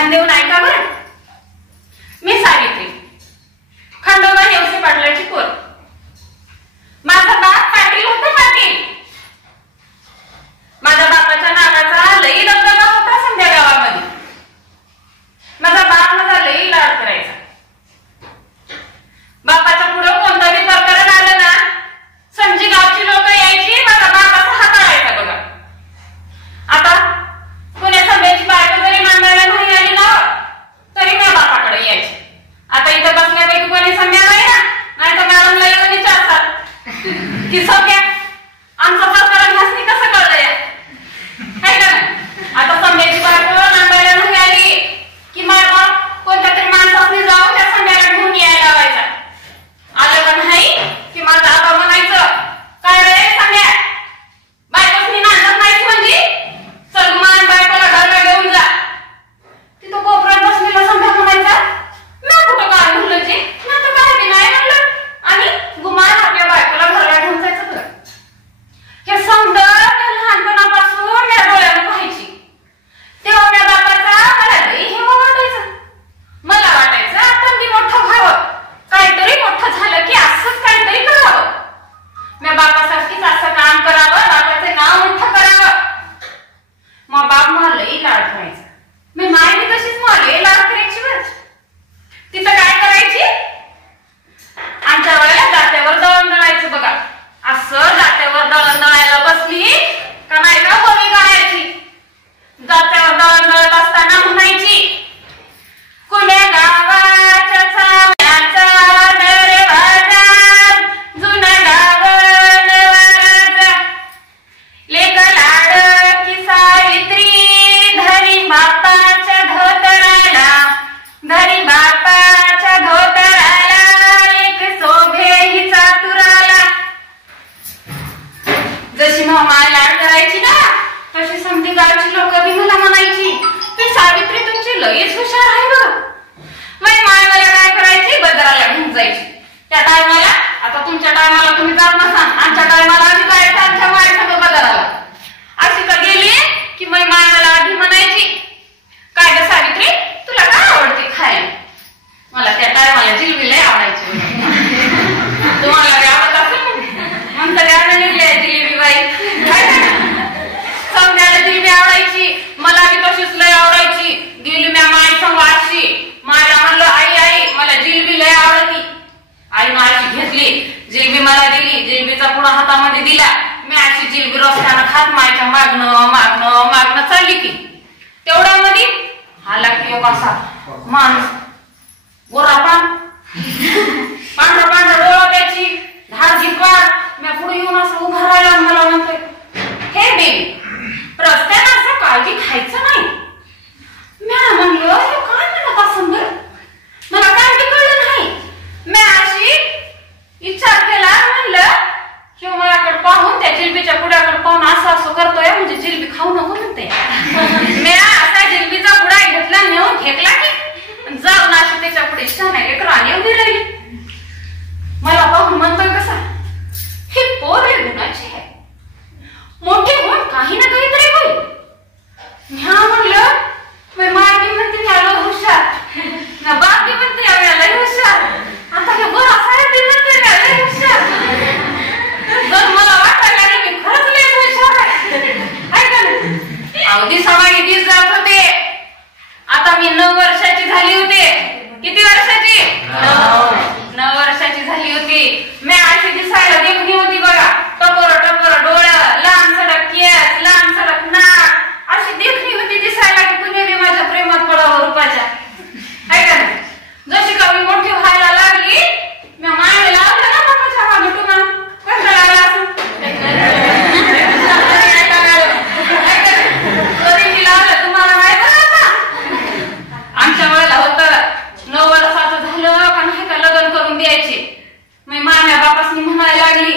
ध्यान देऊन ऐका बरं. मी सावित्री, खंडोबा नेवसे पाटलाची पोर. माझा बाप पाटील होता, पाटील. माझ्या बापाच्या नावाचा लई दबदबा होता संध्या गावामध्ये. माझा बाप माझा लई लाड करायचा. बापाच्या पुढे कोणताही प्रकरण आलं ना, समजी गावची लोक यायची, माझा बाप असा हाताळायचा बघा. आता पुण्या संध्याची बायको जरी मांडायला नाही आली ना, तरी मी बापाकडे यायची. आता इथं बसल्यापैकी कोणी संध्या नाही ना, नाही तर मॅडमला येऊन विचारतात की सध्या आमचं प्रकरण ह्यासनी कसं कळलं या, आहे का नाही. आता संध्याची बायको मांडायला नाही आली की माझा बाप कोणत्या तरी माणसाने जाऊन त्या संध्याला घेऊन यायला लावायचा. आलं का नाही की माझा आबा म्हणायचं, काय रे संध्या, बायकोसनी नांदत नाहीच म्हणजे चल मान बायकोला घरला घेऊन जा. तिथं कोपऱ्यात बसलेला संध्या म्हणायचा, मी कुठं काय म्हणलं जी, मी तर काय बी नाही म्हणलं, आणि गुमान आपल्या बायकोला घरला घेऊन जायचं. बरं हे समजा लहानपणापासून या डोळ्यानं पाहायची. तेव्हा त्या बापाचा मला लई हे वाटायचं. मला वाटायचं आपण बी मोठं व्हावं, काहीतरी मोठं झालं की असंच काहीतरी करावं. मी बापासारखीच असं काम करावं, बापाचे नाव मोठं करावं. मग बाप मला लई लाड करायचा. मी मायने तशीच मला लई लाड करायची. बरं तिथं काय करायची, आमच्या वेळेला जात्यावर दळण दळायचं बघा. असं जात्यावर दळण दळायला बसली का नाही का कमी गायची. जात्यावर दळण दळत असताना म्हणायची, कुण्या गावाच्या चाव्याचा दरवाजा, जुना गाव नवराजा, लेक लाडकी सावित्री, धरी बापाच्या धोतराला, धरी बापाच्या धोतराला, लेक शोभे हिचा तुराला. जशी माय लाड करायची ना, तशी समधी गावची लोक बी मला म्हणायची, ती सावित्री तुमची लईच हुशार आहे बघ. मग माय मला काय करायची, बाजाराला घेऊन जायची. त्या टायमाला, आता तुमच्या टायमाला तुम्ही जात नसा, आमच्या टायमाला आम्ही जायचं आमच्या मायसंग बाजाराला. अशी का गेली की मग माय मला आधी म्हणायची, काय ग सावित्री, तुला काय आवडते खायला. मला त्या टायमाला जिलबी लय आवडायची. तुम्हाला आवडत असेल म्हणतं जिलेबी बाई, समजायला जिलेबी आवडायची, मला बी तशीच लय आवडायची. गेली मी माय संग अशी, मायला म्हणलं आई आई मला जिलेबी लय आवडती. आई माझी घेतली जिलेबी, मला दिली, जिलेबीचा पुढा हातामध्ये दिला. मी अशी जिलेबी रस्त्यानं खात मायच्या मागणं मागणं मागणं चालली की तेवढ्यामध्ये आला की एक असा माणूस, गोरा पांढरा पांढरा डोळा, त्याची धार झिपवार. मी पुढे येऊन असं उभा राहिला, मला म्हणतोय, हे बेबी रस्त्यानं असं काळजी खायचं नाही. मी म्हणलं हे काय म्हणत असं, बरं मला काय बी कळलं नाही. मी अशी विचार केला, म्हणलं किंवा माझ्याकडे पाहून त्या जिलबीच्या पुढ्याकडे पाहून असं असं करतोय, म्हणजे जिलबी खाऊ नको म्हणते. मी असा जिलबीचा पुडा घेतला, नेऊन फेकला की जाऊन अशी त्याच्या पुढे छान राणी उभी राहिली. मला पाहून म्हणतोय, कसा हे पोर हे गुणाची आहे, मोठे होऊन काही ना काहीतरी होईल. ह्या म्हणलं माय बी म्हणते याला हुशार, ना बाप बी म्हणते याला हुशार, आता हे गोरा साहेब बी म्हणते याला हुशार. जर मला वाटायला लागलं मी खरंच लय हुशार आहे का नाही. अवधी समागी दिस जात होते. आता मी 9 वर्षाची झाली होते. किती वर्षाची? 9 वर्षाची झाली होती. मी अशी दिसायला देखणी होती बघा. टपोर टपोर डोळ्या, लांब सडक केस, लांब सडक नाक, अशी देखणी होती दिसायला की कुणी बी माझ्या प्रेमात पडावं रूपाच्या, आहे का नाही. जशी का मी मोठी व्हायला लागली, मी मायला लावलं ना बापाच्या मागे टुमान, कसं लागला असं कधी लावलं तुम्हाला माहित ना. आमच्या वेळेला होतं 9 वर्षाचं झालं का नाही का लग्न करून द्यायचे. मी माझ्या बापासनी म्हणायला लागली,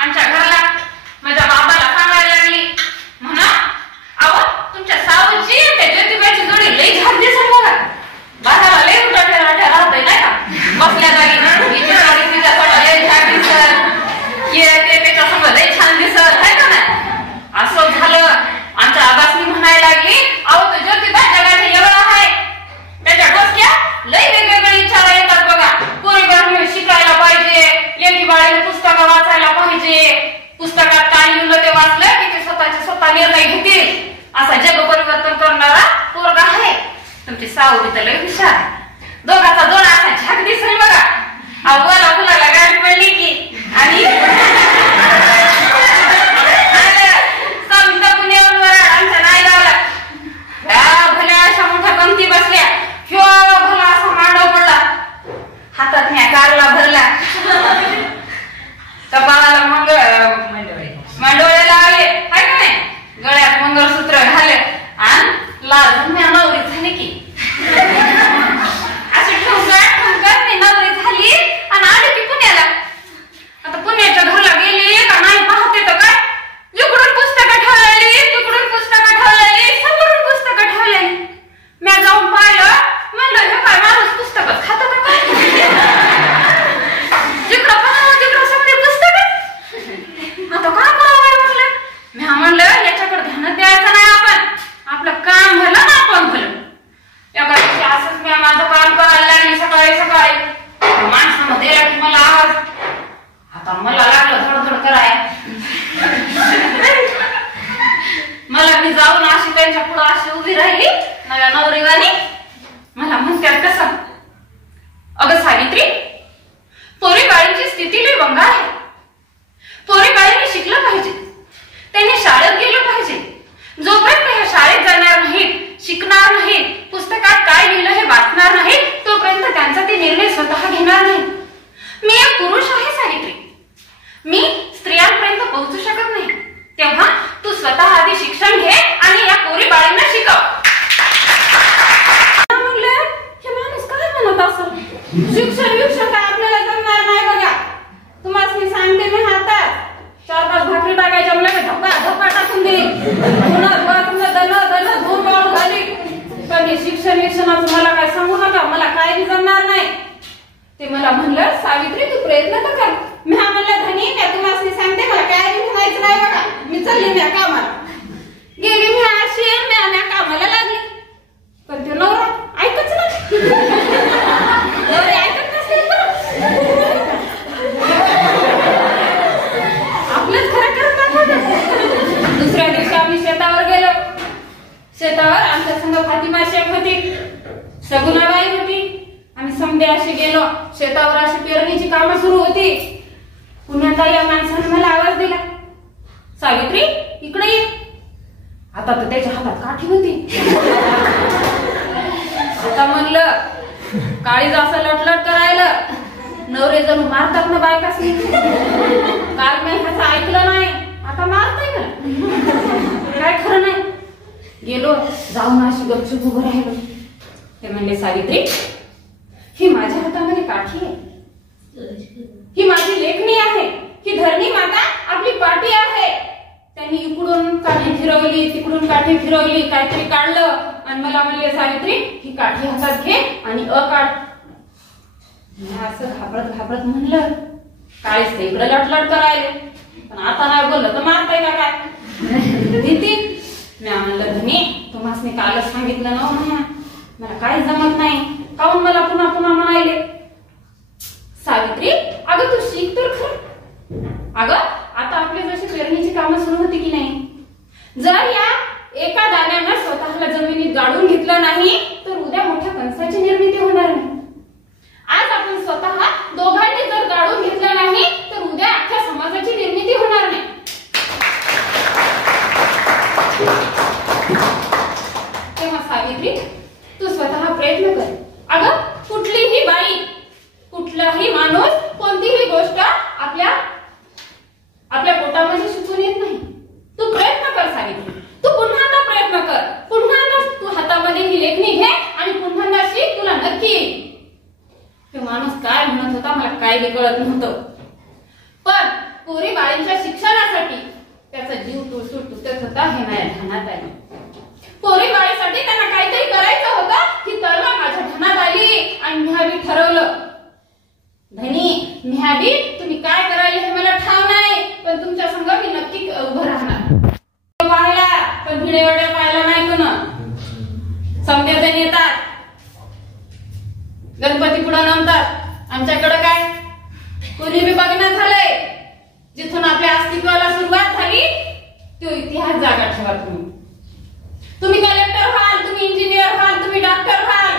आमच्या घराला माझ्या बाबाला सांगायला लागली म्हणा अहो तुमच्या सावची त्या ज्योतिबाची जोडी लई झाली दिसेल बघा. बाजाराला लई उठाठ्या राहतोय नाही का बसल्या जागी हिची साडी तिच्या थोडा लई छान दिसत ते त्याच्या समोर लई छान दिसत आहे का नाही. असं झालं आमच्या आबासनी म्हणायला लागली अहो तो ज्योतिबा जगाचा एवढा आहे त्याच्या डोक्यात लई वेगवेगळे विचार येतात बघा. पोरीबाळीने शिकायला पाहिजे, लेकी बाळीने पुस्तकं वाचायला पाहिजे, पुस्तकात काय लिहिलं ते वाचलं की ते स्वतः निर्णय घेतील असा जग परिवर्तन करणारा पोरगा आहे. तुमची सावली तर लई हुशार, दोघाचा दोन असा झाक दिसेल बघा. बोला फुलाला गाडी पडली की आणि आमच्या नाही लावला भल्या अशा मोठ्या पंक्ती बसल्या किंवा भला असा मांडव पडला हातात ह्या कारला भरला कपाळाला मांडवळ्याला आले काय का नाही गळ्यात मंगळसूत्र घाले आणि लाजून मी नवरी झाली की अशी ठुमकत मी नवरी झाली आणि आली की पुण्याला. आता पुण्याच्या घरला गेली का नाही पाहते तर काय इकडून पुस्तकं ठेवलेली तिकडून पुस्तकं ठेवलेली समोरून पुस्तकं ठेवलेली. मी जाऊन पाहिलं म्हणलं हे काय माणूस पुस्तकं खात का काय जिकडं पाहा तिकडं सगळी पुस्तकं. आता काय करावं म्हटलं मी म्हणलं याच्याकडे ध्यान द्यायचं नाही आपण आपलं काम भलं ना आपण भलं. एका दिवशी असंच मी माझं काम करायला लागली सकाळी माणसानं दिला की मला आवाज आता मला लागलं धडधड कराय मला मी जाऊन अशी त्यांच्या पुढं अशी उभी राहिली नव्या नवरीवानी. मला म्हणतात कसं अगं सावित्री पोरीबाळींची स्थिती लई वंगा आहे. पोरीबाळींनी शिकलं पाहिजे, त्यांनी शाळेत गेलं पाहिजे. जोपर्यंत ह्या शाळेत जाणार नाहीत, शिकणार नाहीत, पुस्तकात काय लिहिलं हे वाचणार नाहीत तोपर्यंत त्यांचा ते निर्णय स्वतः घेणार नाही. मी एक पुरुष आहे सावित्री, मी स्त्रियांपर्यंत पोहोचू शकत नाही. तेव्हा तू स्वतः आधी शिक्षण घे आणि या पोरीबाळींना शिकव. म्हणलं हे माणूस काय म्हणत असेल शिक्षण काय आपल्याला जमणार नाही बघा. तुम्हाला मी सांगते मी हातात 4-5 भाकरी टाकायच्या म्हणजे धप्पा टाकून देईल दन धुवून गाळून घाली. पण हे शिक्षणाचं मला काय सांगू नका, मला काय जमणार नाही. ते मला म्हणलं सावित्री तू प्रयत्न तर कर. मी म्हणलं धनी मी तुम्हाला सांगते मला काय म्हणायचं नाही बघा. मी चालली मी कामाला गेली मी अशी मी कामाला लागली पण ते नवरा ऐकच नाही ऐकत नसेल आपलंच खरं करत. दुसऱ्या दिवशी आम्ही शेतावर गेलो. शेतावर आमच्या संघ फातिमा शेख होती, सगुणाबाई होती. आम्ही समदे असे गेलो शेतावर. अशी पेरणीची कामं सुरू होती. पुण्यात या माणसाने मला आवाज दिला सावित्री इकडे ये. आता तर त्याच्या हातात काठी होती. आता म्हणलं काळीज असं लटलट करायला नवरे जणू मारतात ना बायकाच. काल मी ह्याचं ऐकलं नाही आता मारताय ना काय खरं नाही. गेलो जाऊन अशी गपचूप उभं राहिलो. ते म्हणले सावित्री ही माझ्या हातामध्ये काठी आहे, ही माझी लेखणी आहे, ही धरणी माता आपली पाठी आहे. त्यांनी इकडून काठी फिरवली तिकडून काठी फिरवली काहीतरी काढलं आणि मला म्हणले सावित्री ही काठी हातात घे आणि काढ. असं घाबरत म्हणलं काळीच ते इकडे लटलट करायले पण आता नाही बोललं तर मारताय का काय भीती. मी म्हणलं धनी तुम्हाला कालच सांगितलं ना मला काहीच जमत नाही काहून मला पुन्हा म्हणायले. सावित्री अगं तू शिक तर खरं. अगं आता आपली जशी पेरणीची कामं सुरू होती की नाही, जर या एका दाण्यानं स्वतःला जमिनीत गाडून घेतलं नाही तर उद्या मोठ्या कणसाची निर्मिती होणार नाही. आज आपण स्वतः दोघांनी जर गाडून घेतलं नाही तर उद्या अख्ख्या समाजाची निर्मिती होणार नाही. तेव्हा सावित्री तू स्वतः प्रयत्न कर. अगं कुठलीही बाई कुठलाही माणूस कोणतीही गोष्ट आपल्या पोटामध्ये शिकून येत नाही. तू प्रयत्न कर सावित्री, तू पुन्हा प्रयत्न कर, पुन्हा तू हातामध्ये ही लेखणी घे पोरी बाळींच्या शिक्षणासाठी त्याचा जीव तुटत होता हे माझ्या ध्यानात आले. पोरी बाळीसाठी त्यांना काहीतरी करायचं होतं ही तळमळ माझ्या ध्यानात आली आणि मी ठरवलं, धनी मी तुम्ही काय करायला हे मला ठाव नाही, पण तुमच्या संग मी नक्की उभं राहणार. पाहिला पण भिडे एवढ्या पाहिला नाही कोण. समध्याजण येतात, गणपती पुढे नमतात. आमच्याकडे काय कोणी बी बघण्यात झालंय. जिथून आपल्या अस्तित्वाला सुरुवात झाली तो इतिहास जागा ठेवा. तुम्ही कलेक्टर व्हाल, तुम्ही इंजिनियर व्हाल, तुम्ही डॉक्टर व्हाल,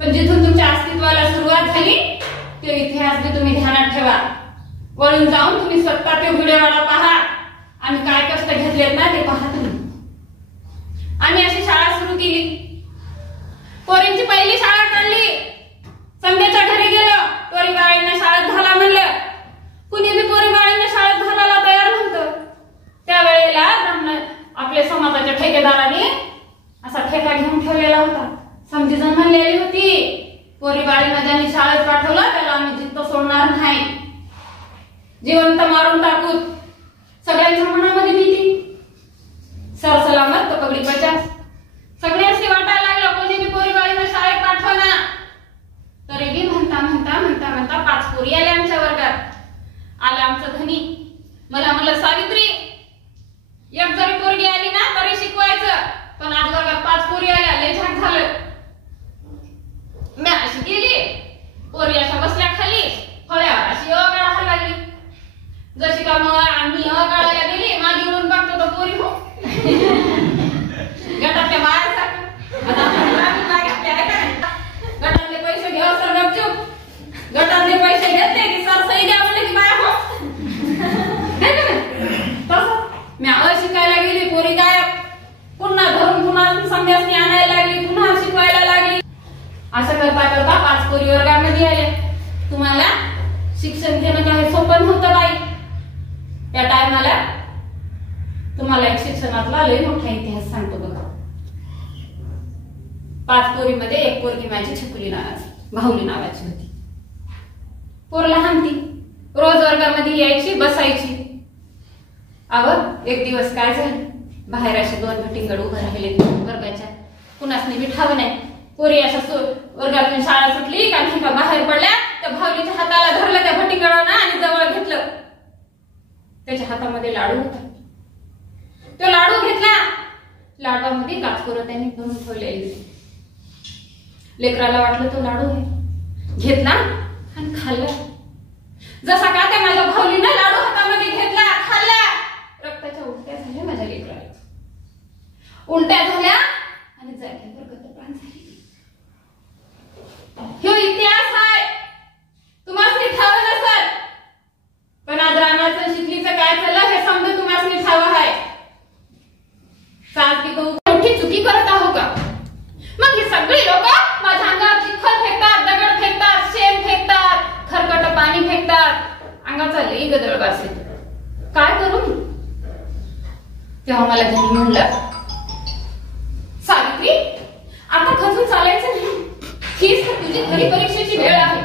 पण जिथून तुमच्या अस्तित्वाला सुरुवात झाली तो इतिहास बी तुम्ही ध्यानात ठेवा. वळून जाऊन तुम्ही स्वतः ते भिडेवाडा पहा आणि काय कष्ट घेतलेत ना ते पहा तुम्ही. आम्ही अशी शाळा सुरू केली. पोरींची पहिली शाळा काढली. संध्याच्या घरी गेलो, पोरी बाळींना शाळेत घाला म्हणलं. कुणी बी पोरी बाळींना शाळेत घालायला तयार नव्हतं. त्यावेळेला आपल्या समाजाच्या ठेकेदाराने असा ठेका घेऊन ठेवलेला होता. समजीजण म्हणलेली होती, पोरी बाळींना ज्यांनी शाळेत पाठवलं त्याला आम्ही जिद्द सोडणार नाही, जिवंत मारून टाकू. सगळ्यांच्या मनामध्ये भीती. सरसलामत तो पगडी 50. सगळ्यांशी वाटायला लागलं कोणी बी पोरी बाळींना शाळेत पाठवणार. तरी बी म्हणता 5 पोरी आल्या आमच्या वर्गात. आला आमचं धनी. मला म्हणलं, सावित्री एक जरी पोरगी आली ना तरी शिकवायचं, पण आज वर्गात 5 पोरी आल्या, लय झाक झालं. मी अशी गेली, पोरी अशा बसल्या खाली फळ्यावर अशी काढायला लागली. जशी का मग आम्ही काढायला गेली, मागे येऊन बघतो तो पोरी हो गटातल्या बाहेर गटातले पैसे घ्याव सर गपचूप. गटातले पैसे घेते की सर सही द्या म्हणले की बाया हो. मी शिकायला गेली, पोरी गायब. पुन्हा धरून पुन्हा संध्यासनी आणायला लागली, पुन्हा शिकवायला लागली. असं करता करता 5 पोरी वर्गामध्ये आल्या. तुम्हाला शिक्षण घेणं काही सोपं नव्हतं बाई. त्या टायमाला तुम्हाला एक शिक्षणातला लय मोठा इतिहास सांगतो बघा. 5 पोरीमध्ये एक पोरगी माझी छकुली नावाची, भाऊली नावाची होती. पोर लहान ती, रोज वर्गामध्ये यायची, बसायची. एक दिवस काय झालं, बाहेर असे 2 भटिंगड उभे राहिले वर्गाच्या. कुणासनी बी ठाव नाही. पोरी अशा वर्गातून शाळा सुटली का बाहेर पडल्या. त्या भाऊलीच्या हाताला धरलं त्या भटिंगडानं आणि जवळ घेतलं. त्याच्या हातामध्ये लाडू होता. तो लाडू घेतला. लाडवामध्ये काचकोरं त्यांनी भरून ठेवलेली. लेकराला वाटलं तो लाडू आहे, घेतला आणि खाल्ला. जसा का त्या माझ्या भाऊलीनं लाडू हातामध्ये घेतला, खाल्ला, रक्ताच्या उलट्या झाल्या माझ्या लेकराला. उलट्या झाल्या आणि जागेवर गतप्राण झाली. ह्यो इतिहास आहे. तुम्हाला ठाव नसल, पण आज रानाचं शिकलीचं काय चाललं हे समजा तुम्हाला ठाव आहे. सारखी मोठी चुकी करत आहो का? मग ही सगळी लोक माझ्या अंगावर चिखल फेकतात, दगड फेकतात, शेण फेकतात, खरकट पाणी फेकतात. अंगाचा लई गदळ वास येतो. काय करू मी? तेव्हा मला धनी म्हणलं, सावित्री आता खचून चालायचं नाही. हीच तर तुझी खरी परीक्षेची वेळ आहे.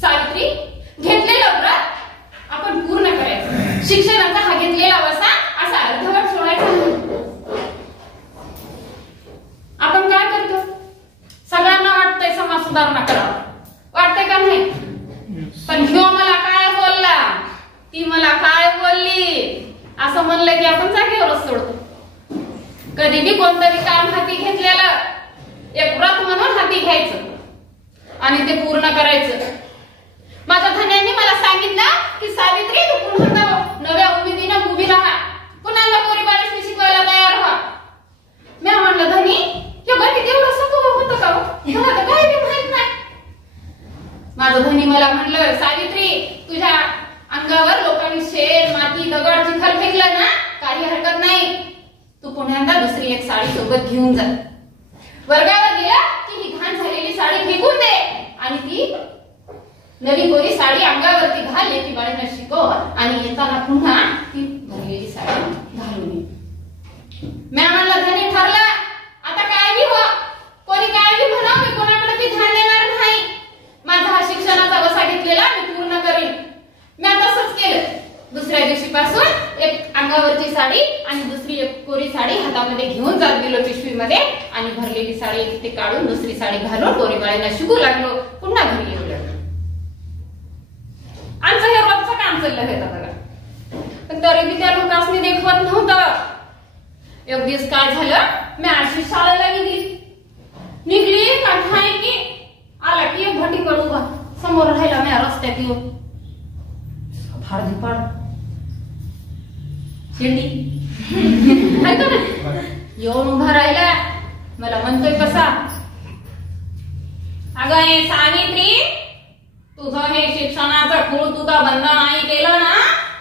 सावित्री घेतलेलं व्रत आपण पूर्ण करायचं. शिक्षणाचा हा घेतलेला वसा असा अर्धवट सोडायचा नाही. आपण काय करतो? सगळ्यांना वाटतंय समाज सुधारणा करावा, वाटतंय का नाही? पण ह्यो मला काय बोलला, ती मला काय बोलली असं म्हणलं की आपण जागेवरच सोडतो. कधी बी कोणतरी काम हाती घेतलेलं एक व्रत म्हणून हाती घ्यायचं आणि ते पूर्ण करायचं. माझ्या धन्यांनी मला सांगितलं की सावित्री तू पुन्हा नव्या उमेदीनं उभी राहा, पुन्हा पोरी बाळीसनी शिकवायला तयार व्हा. मी म्हणलं धनी हे गणित एवढं सोपं होतं का? मला तर काही बी माहित नाही. माझं धनी मला म्हणलं, सावित्री तुझ्या अंगावर लोकांनी शेण माती दगड चिखल फेकलं ना, काही हरकत नाही. तू पुण्यांदा दुसरी एक साडी सोबत घेऊन जा. वर्गावर गेला की ही घाण झालेली साडी फेकून दे आणि ती नवी कोरी साडी अंगावरती घाल. ती बाळींना शिकव आणि येताना पुन्हा ती भरलेली साडी घालून ये. मी म्हणलं धनी ठरलं. आता काय बी हो, कोणी काय बी म्हणा, मी कोणाकडे बी ध्यान देणार नाही. माझा हा शिक्षणाचा वसा घेतलेला मी पूर्ण करीन. मी आता अंगावरची साडी आणि दुसरी एक कोरी साडी हातामध्ये घेऊन जात गेलो पिशवीमध्ये आणि भरलेली साडी तिथे काढून दुसरी साडी घालून पोरीबाळींना शिकू लागलो. पुन्हा घरी येऊ लागलो. आमचं हे रोजचं काम चाललं होतं बघा. पण तरी बी त्या लोकांनी देखवत नव्हतं. एक दिवस काय झालं, मी अशी शाळेला निघली काय की आला की एक भटी कडू उभा समोर राहिला. मी रस्त्यात येऊन फार धिपाड शेंडी येऊन उभा राहिला. मला म्हणतोय कसा, अगं हे सावित्री, तुझं हे शिक्षणाचं खूळ तुझा बंद नाही केलं ना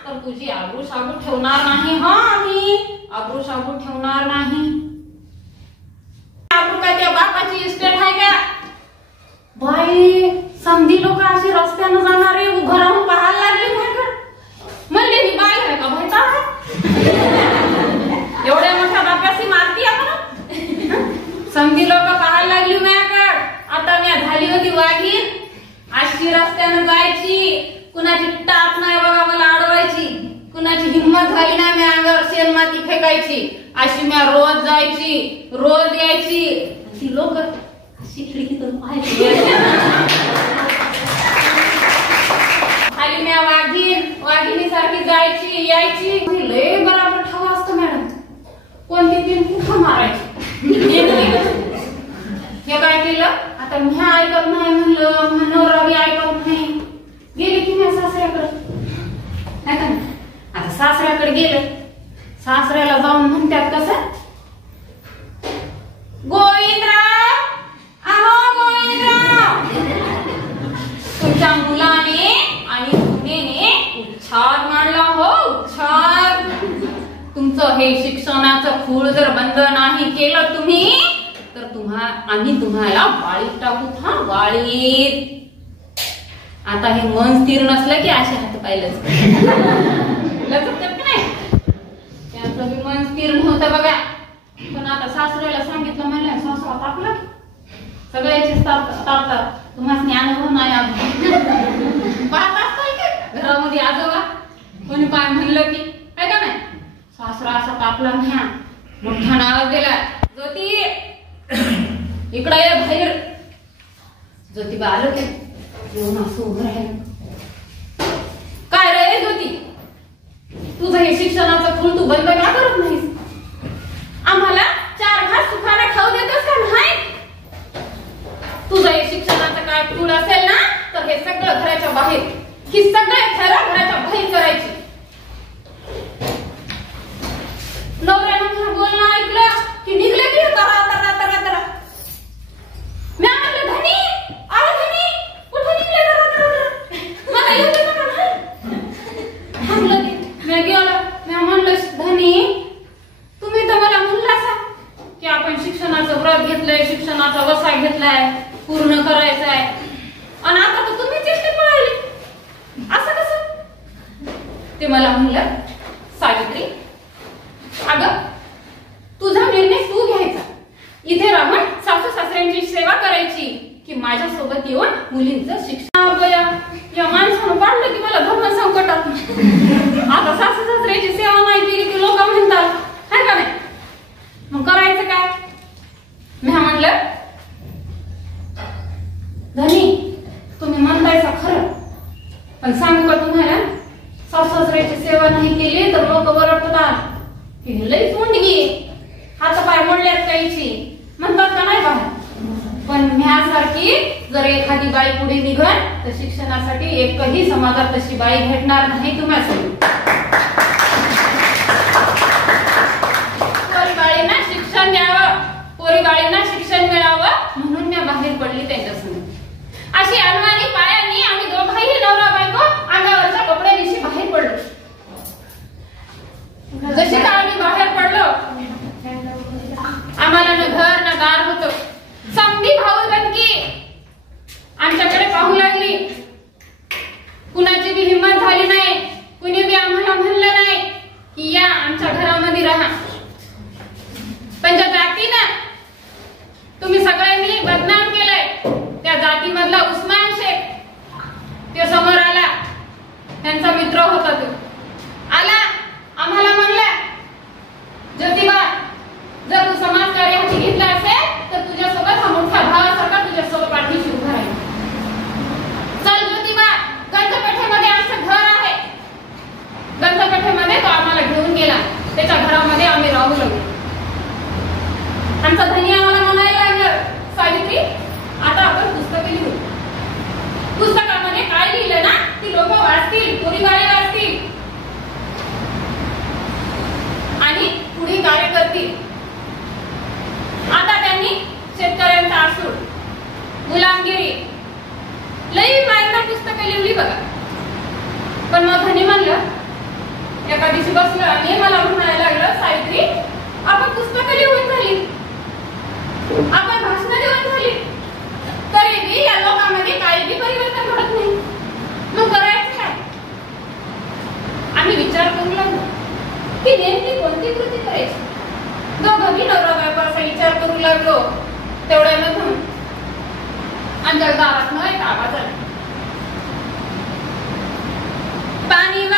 तर तुझी आबरू साबू ठेवणार नाही. हा मी आबरू साबू ठेवणार नाही. आबरू काय त्या बापाची इस्टेट आहे का बाई? समधी लोक अशी रस्त्यानं जाणारे उभं राहून पाहायला लागले. म्हणले ही बाई आहे का भाईचा? एवढ्या मोठ्या बाप्याशी मारती आपण. समधी लोक पाहायला लागली माझ्याकडे. आता मी झाली होती वाघीण. अशी रस्त्यानं जायची, कुणाची टाप नाही बघा मला अडवायची, कुणाची हिंमत झाली नाही मी अंगावर शेण माती फेकायची. अशी मी रोज जायची, रोज यायची. अशी लोक अशी खिडकीतून पाहायची. खाली मी वाघिणी सारखी जायची यायची. लय बराबर ठेवा असतो मॅडम. कोणती तीन कुठं मारायची. हे काय केलं आता, मी ऐकत नाही म्हणलं, मनोरा बी ऐकत नाही. गेले की मी सासऱ्याकडे. आता सासऱ्याकडे गेलं. सासऱ्याला जाऊन म्हणतात कसं, गोविंदराव, अहो गोविंदराव, तुमच्या मुलाने आणि सुनेने उच्छाद मांडला हो, उच्छाद. तुमचं हे शिक्षणाचं खूळ जर बंद नाही केलं तुम्ही तर आम्ही तुम्हाला वाळीत टाकू. हा वाळीत. आता हे मन स्थिर नसलं की असे हात पाहिलंच नाही. त्यांचं बी मन स्थिर नव्हतं बघा. पण आता सासऱ्याला सांगितलं, म्हणलं सासरा टाकलं सगळ्याचीच टाकतात. तुम्हाला अनुभव नाही पाहत असताय का घरामध्ये आजोबा कोणी काय म्हणलं की काय का नाही. सासरा असा टाकला न्या मोठा आवाज दिला, ज्योती इकडे ये बाहेर. ज्योतिबा आलो की येऊन असं उभं राहिलं. काय रे ज्योती, तुझं हे शिक्षणाचं फुल तू बंद का करत नाहीस? आम्हाला चार घास सुखाने खाऊ देतोस का नाही? तुझं हे शिक्षणाचं काय फुल असेल ना तर हे सगळं घराच्या बाहेर, ही सगळे खरं घराच्या बाहेर करायची. नवऱ्यानं बोलणं ऐकलं की निघले की तरा तरा तरा तरा. मी म्हणलं धनी, अरे धनी कुठे निघले तरा तरा? मला येतं का नाही? म्हणलं मी गेलो. मी म्हणलं धनी, तुम्ही तर मला म्हणलासा की आपण शिक्षणाचं व्रत घेतलंय, शिक्षणाचा वसा घेतलाय, पूर्ण करायचा आहे. आणि आता तर तुम्हीच इथे पळाली. असं कसं? ते मला म्हणलं, सावित्री अगं तुझा निर्णय तू घ्यायचा. इथे राहून सासू सासऱ्यांची सेवा करायची की माझ्यासोबत येऊन मुलींचं शिक्षण. या माणसानं पाडलं की मला धर्म संकटात. आता सासू सासऱ्याची सेवा नाही केली की लोक म्हणतात हाय का नाही. मग करायचं काय? मी म्हणलं धनी तुम्ही म्हणतायसा खरं, पण सांगू का तुम्हाला, सासू सासऱ्याची सेवा नाही केली तर लोक ओरडतात की लई तोंडगी, हात पाय मोडल्यात काहीची म्हणतात का नाही बाहेर. पण ह्यासारखी जर एखादी बाई पुढे निघल तर शिक्षणासाठी एकही समाजात तशी बाई भेटणार नाही तुम्हाला. पोरीबाळींना शिक्षण द्यावं, पोरीबाळींना शिक्षण मिळावं म्हणून मी बाहेर पडली त्यांच्यासमोर. अशी अनवाणी पायांनी आम्ही दोघाही नवरा बायको अंगावरच्या कपड्यांशी बाहेर पडलो. जशी का आम्ही बाहेर पडलो, आम्हाला न घर न दार होतं. समधी भाऊ बनकी आमच्याकडे पाहू लागली. कुणाची बी हिंमत झाली नाही, कुणी बी आम्हाला म्हणलं नाही की या आमच्या घरामध्ये राहा. पण ज्या जातीनं तुम्ही सगळ्यांनी बदनाम केलंय त्या जातीमधला उस्मान शेख ते समोर आला. त्यांचा मित्र होता तो. आला आम्हाला म्हणलं झालं, एका दिवशी बसलं आणि मला म्हणायला लागलं, सावित्री आपण पुस्तकं लिहून झाली, आपण भाषणं देऊन झाली, तरी या लोकांमध्ये काही बी परिवर्तन घडत नाही, मग करायचं काय? आम्ही विचार करू लागलो की नेमकी कोणती कृती करायची. दोघं बी नवरा बायको असा विचार करू लागलो. तेवढ्यामधून आमच्या गावात एक आवाज आला, पाणी